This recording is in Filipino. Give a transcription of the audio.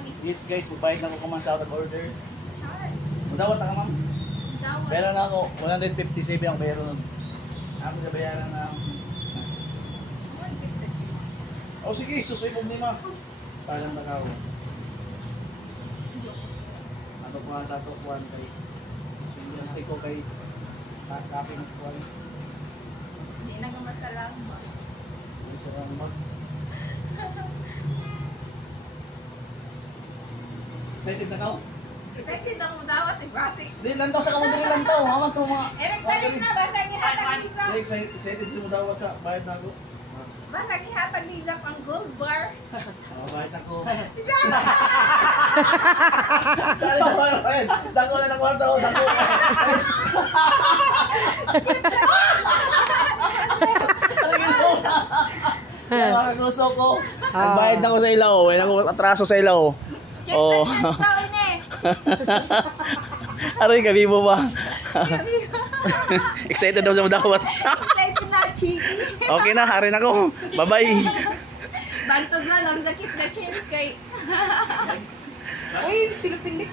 lagi. Yes guys, magbayad na ko man sa order. Hi. Mudawat na ka ma'am. Dawat. Bayaran na ako, 157 ang bayaran nun. Ako sa bayaran ng... Oh sige, susubog ni ma. Parang nakaw. Ano po ang tato kuhan kay... Sinastik ko kay... Kapi ng kuhan. Hindi na gumasalamat. Hindi siya lang mag... Excited na ka? Excited ako dawat eh, basi. Hindi, lantaw sa kamong dili lantaw. Haman to mga... Erek balik na, basta gihatag ni Jack. Excited sila mo dawat sa bayad na ako. Basta gihatag ni Jack ang gold bar. Bayad ako. Jack! Dali na bayad, bayad. Dako na ng kwarta ko, dako. Mga gusto ko. Bayad na ko sa ilaw. May ako atraso sa ilaw. Oh. Aray, gabi mo ba? Excited daw sa madawat. Excited na, cheeky. Okay na, harin ako. Bye-bye. Bantog lang, ang sakit na chance kay... Uy, silupin kayo.